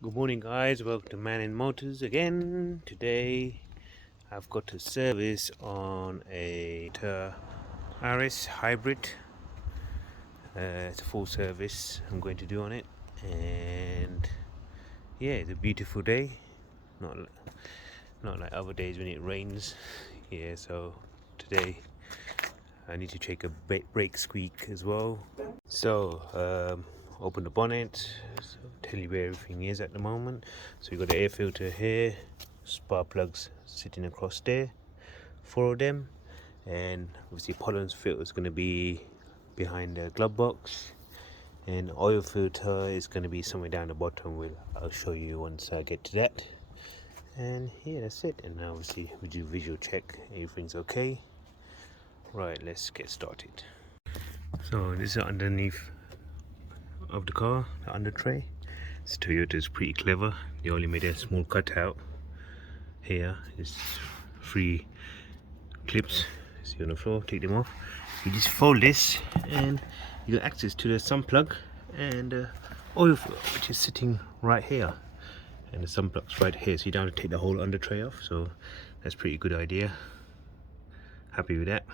Good morning guys, welcome to Man&Motors again. Today I've got a service on a Auris Hybrid. It's a full service I'm going to do on it, and yeah, it's a beautiful day. Not like other days when it rains. Yeah, so today I need to check a brake squeak as well. So open the bonnet, so tell you where everything is at the moment. So you've got the air filter here, spark plugs sitting across there, 4 of them, and obviously pollen filter is going to be behind the glove box, and oil filter is going to be somewhere down the bottom. I'll show you once I get to that. And yeah, that's it. And now obviously we do visual check, everything's okay. Right, let's get started. So this is underneath of the car, the under tray. This Toyota is pretty clever. They only made a small cutout here. It's 3 clips. See on the floor, take them off. You just fold this and you got access to the sun plug and oil filter, which is sitting right here, and the sun plug's right here, so you don't have to take the whole under tray off. So that's a pretty good idea. Happy with that.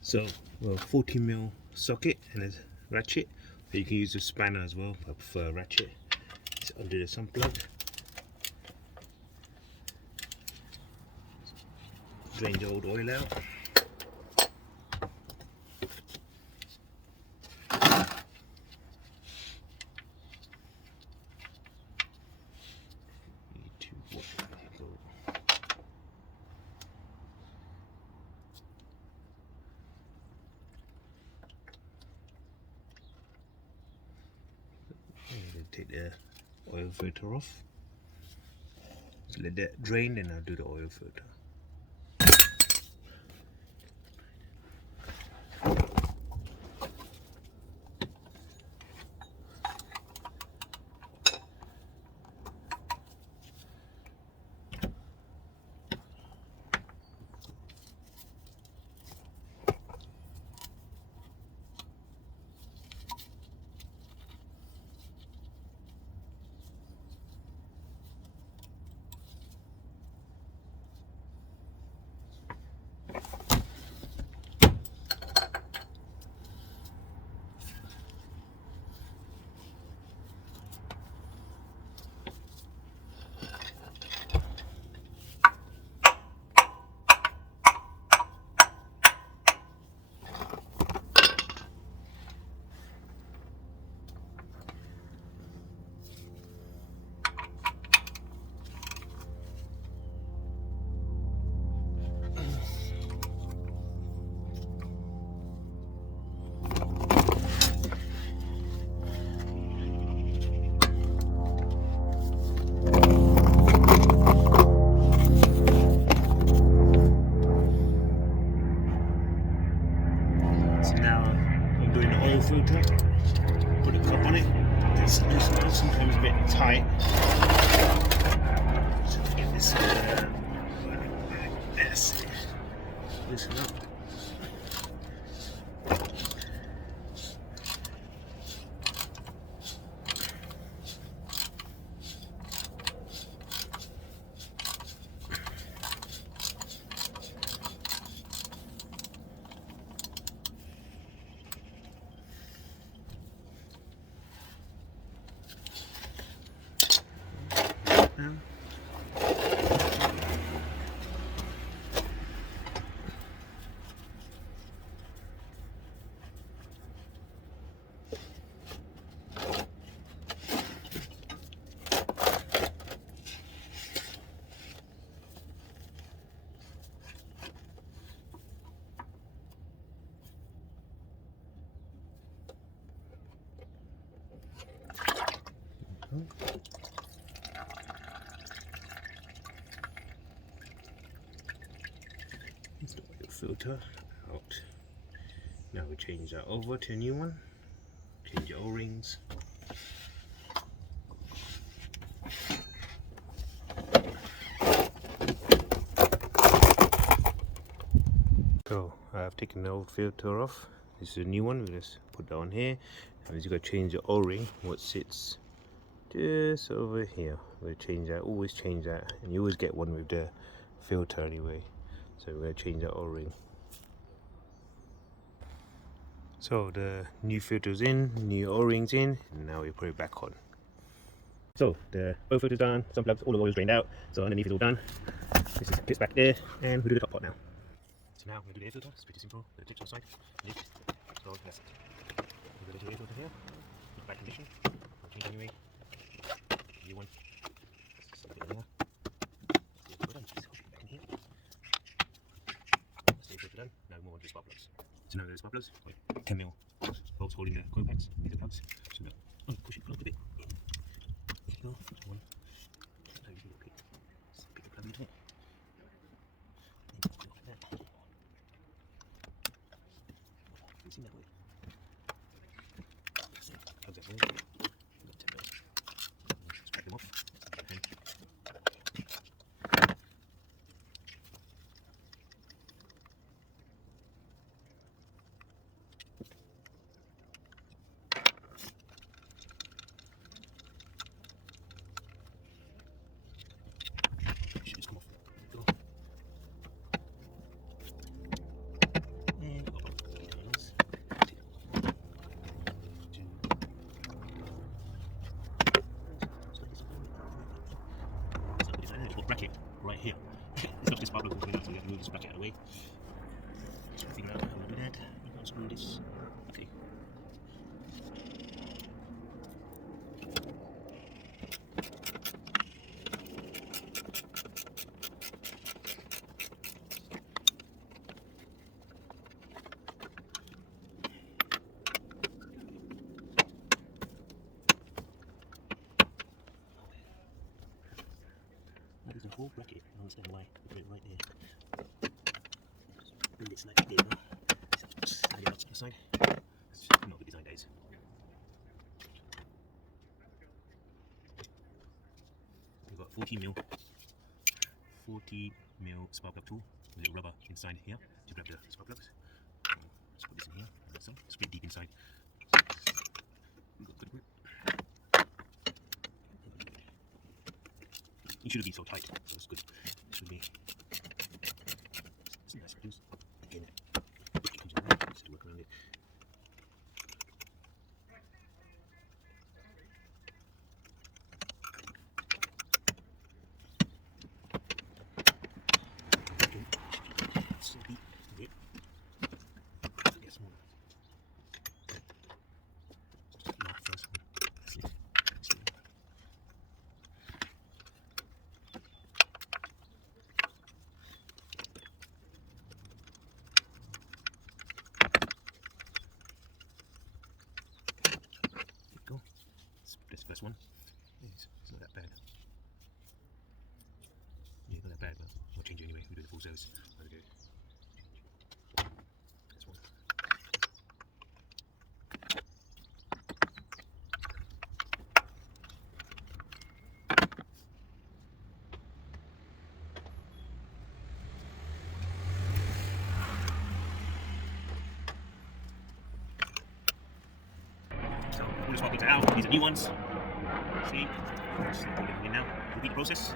So, well, 40mm socket and a ratchet, but you can use a spanner as well. I prefer a ratchet. It's under the sun plug. Drain the old oil out. Take the oil filter off. Just let that drain, then I'll do the oil filter. Filter, put a cup on it. This one sometimes a bit tight, so get this that's it. Loosen up. Filter out. Now we change that over to a new one. Change the O-rings. So I've taken the old filter off. This is a new one. We just put that on here. And you got to change the O-ring, what sits just over here. We're going to change that, always change that, and you always get one with the filter anyway. So we're going to change that O-ring. So the new filter's in, new O-ring's in, and now we put it back on. So the oil filter's done, some plugs, all the oil's drained out, so underneath is all done. This is fits back there, and we do the top part now. So now we're going to do the air filter. It's pretty simple. The tips on the side, so that's it. We're going to do the air filter here, back condition, I'll change anyway. New one. Stick it in there. That's the air filter done. Just back in here. That's the air filter done. Now move on to the spark plugs. So now there's spark plugs, 10mm bolts holding the coil packs. These are plugs. So now push it close a bit. There you go. One. So you can pick the plug into it. And just put it like that. Facing that way. So plugs that way. We've got 10 mils. Just crack them off. Bracket right here. It's got this spark plug going out, so we have to move this bracket out of the way. Let's try to figure out how to do that. You can't screw this. Okay. There's a whole bracket. I don't understand why we put it right there. Just bend it slightly. There you go. Slide it out to the side. That's not good design, guys. We've got 40mm spark plug tool, a little rubber inside here to grab the spark plugs. Let's put this in here. Like so. It's pretty deep inside. We've got good grip. It shouldn't be so tight, so it's good. It should be some nice screws. Again, it comes around, just to work around it. So deep, okay. Yes, more. Just mark first. That's it. Go. This first one. It's not that bad. Yeah, not that bad, but we'll change it anyway. We'll do the full service. Very good. This one. So all the spark plugs are out. These are new ones. See? Just put it in now. Repeat the process.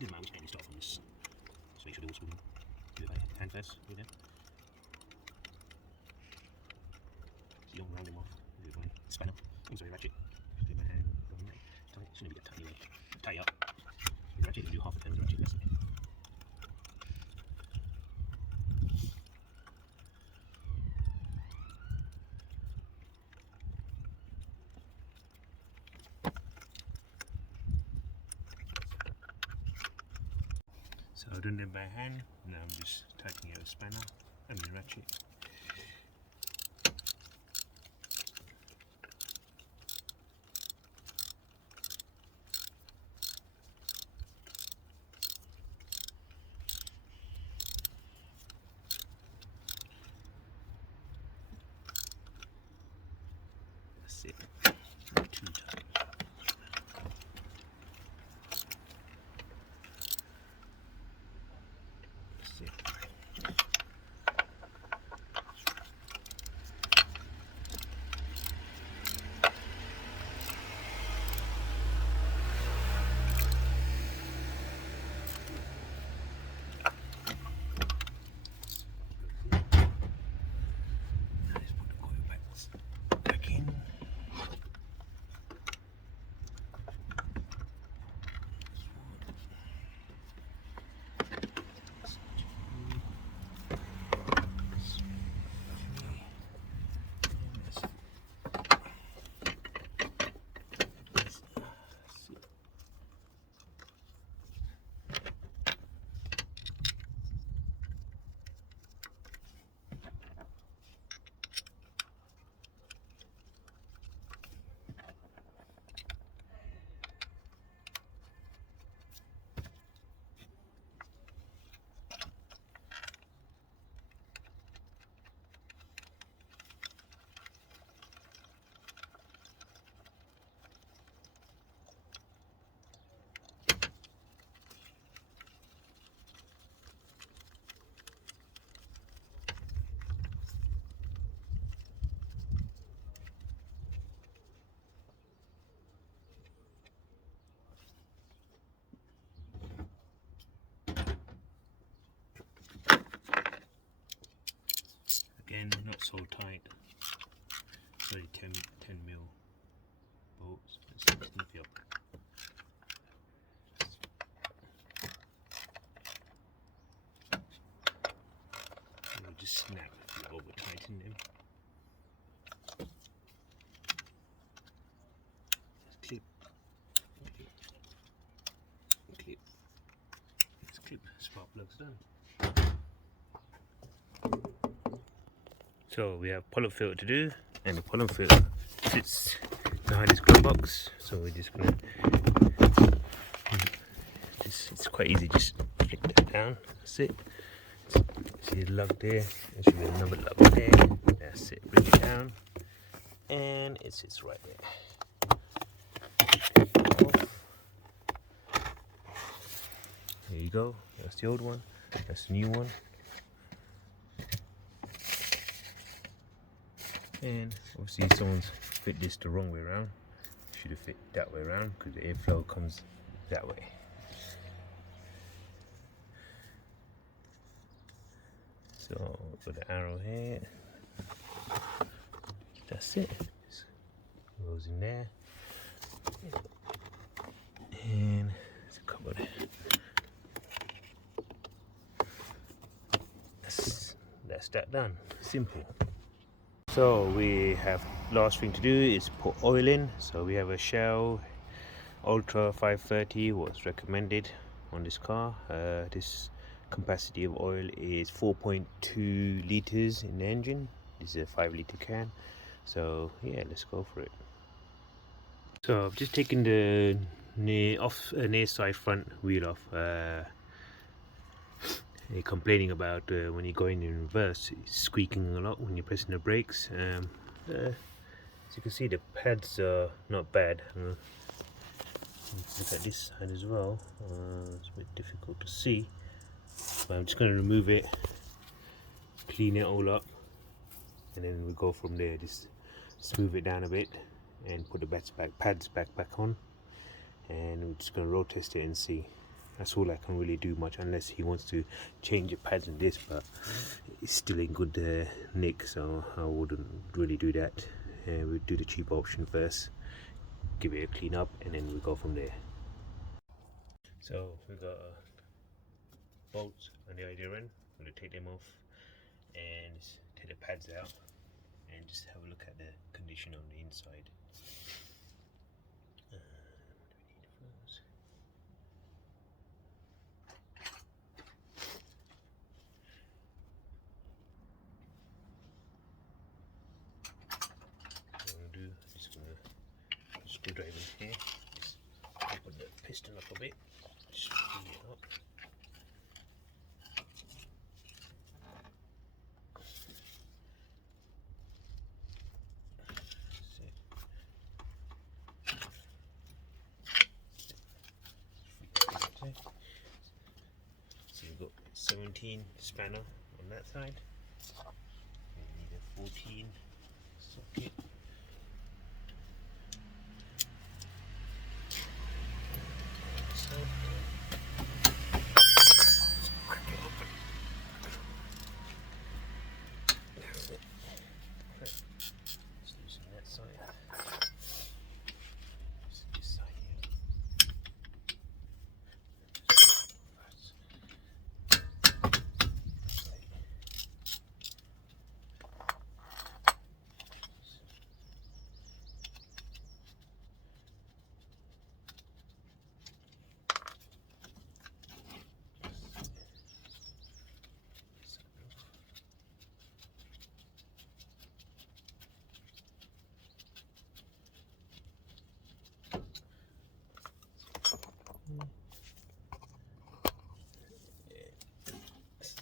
Doesn't matter which end you start from this. Just make sure they're all screwed in. Do it by hand first, do that. So you don't round them off. Do it by spanner. I'm sorry, ratchet. Just do it by hand. Tight. Shouldn't be that tight anyway. Tie it up. The ratchet, do half a turn of the ratchet, that's it. So I've done them by hand, now I'm just tightening out the spanner and the ratchet. That's it. Not too tight. so tight. It's only 10 mil bolts. Let's snip it up. We'll just snap if you over tighten them. Clip. Clip. Let's clip. Spark plugs done. So we have pollen filter to do, and the pollen filter sits behind this glove box. So we're just gonna. It's quite easy. Just click that down. That's it. See the lug there. There should be another lug there. That's it. Bring it down, and it sits right there. There you go. That's the old one. That's the new one. And obviously someone's fit this the wrong way around. Should have fit that way around because the airflow comes that way. So put the arrow here. That's it. Just goes in there. And it's a cupboard. That's that done. Simple. So we have last thing to do is put oil in. So we have a Shell Ultra 530 was recommended on this car. This capacity of oil is 4.2 liters in the engine. This is a 5 liter can. So yeah, let's go for it. So I've just taken the near side front wheel off. Complaining about when you're going in reverse, it's squeaking a lot when you're pressing the brakes. As you can see, the pads are not bad. Look at this side as well. It's a bit difficult to see, but I'm just going to remove it, clean it all up, and then we go from there. Just smooth it down a bit and put the pads back on, and we're just going to road test it and see. That's all I can really do much, unless he wants to change the pads and this, but it's still in good nick, so I wouldn't really do that. We'll do the cheap option first, give it a clean up, and then we'll go from there. So we've got bolts on the idea end. I'm going to take them off and take the pads out and just have a look at the condition on the inside. Screwdriver in here, just open the piston up a bit, screw it up. So we've got 17 spanner on that side, and we need a 14 socket.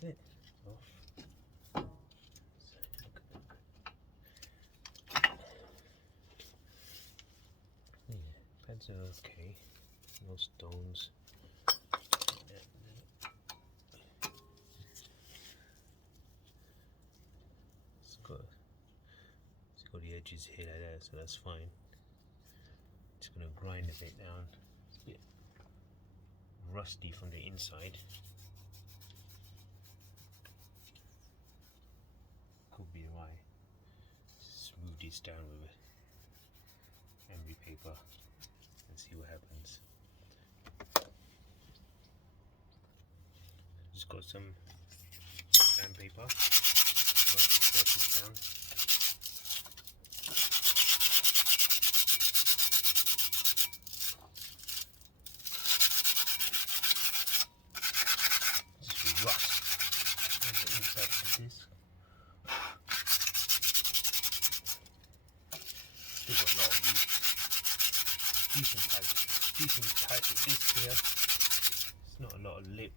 It off. Yeah, pads are okay, no stones. It's got the edges here like that, so that's fine. Just gonna grind a bit down. It's a bit rusty from the inside. Could be why. piece down with emery paper and see what happens. Just got some sandpaper, surface down. Just rust on the inside of the disc. Still got a lot of decent type of disc here. It's not a lot of lip.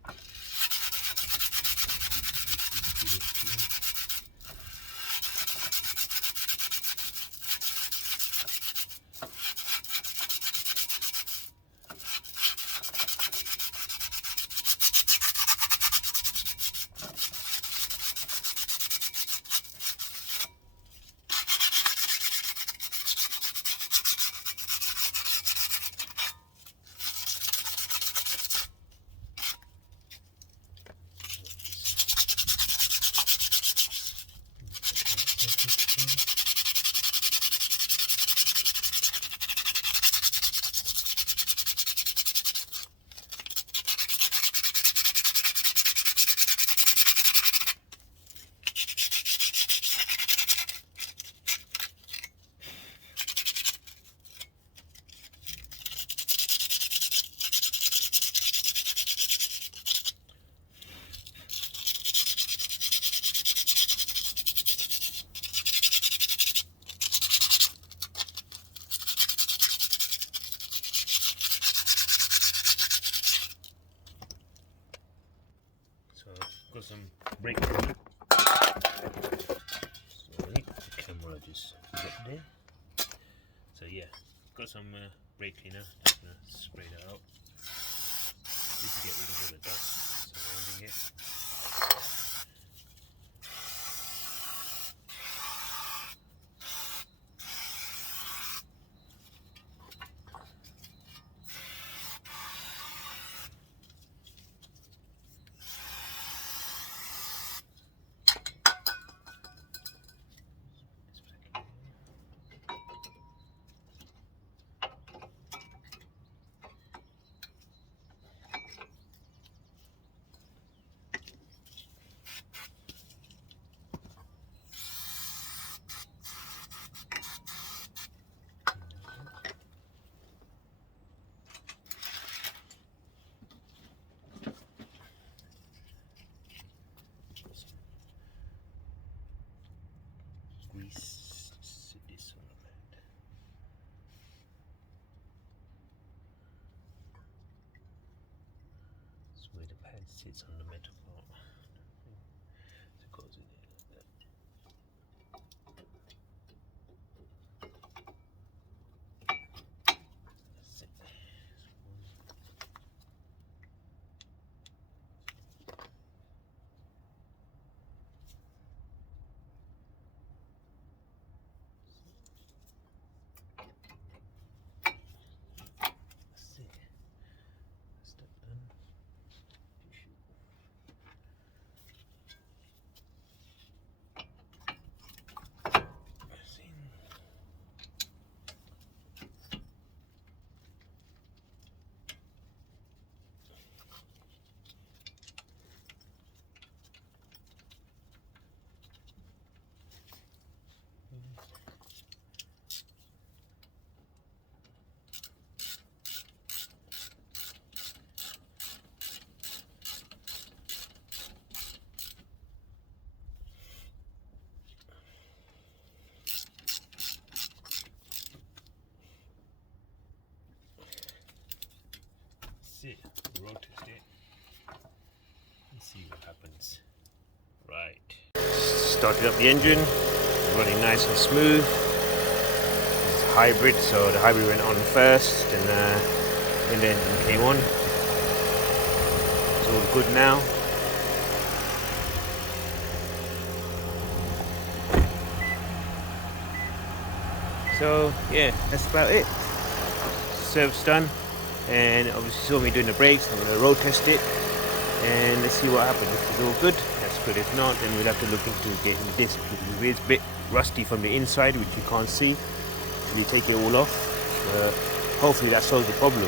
Got some brake cleaner. Sorry, the camera just got there. So yeah, got some brake cleaner. Just gonna spray that out just to get rid of all the dust surrounding it. Grease this on the pad. That's where the pad sits on the metal part. So it goes in there like that. That's it. Roll test it and see what happens. Right. Started up the engine, running nice and smooth. It's a hybrid, so the hybrid went on first, and the engine came on. It's all good now. So yeah, that's about it. Service done. And obviously saw me doing the brakes. I'm going to road test it and let's see what happens. If it's all good, that's good. If not, then we'll have to look into getting the disc, because it is a bit rusty from the inside, which you can't see. You take it all off. Hopefully that solves the problem.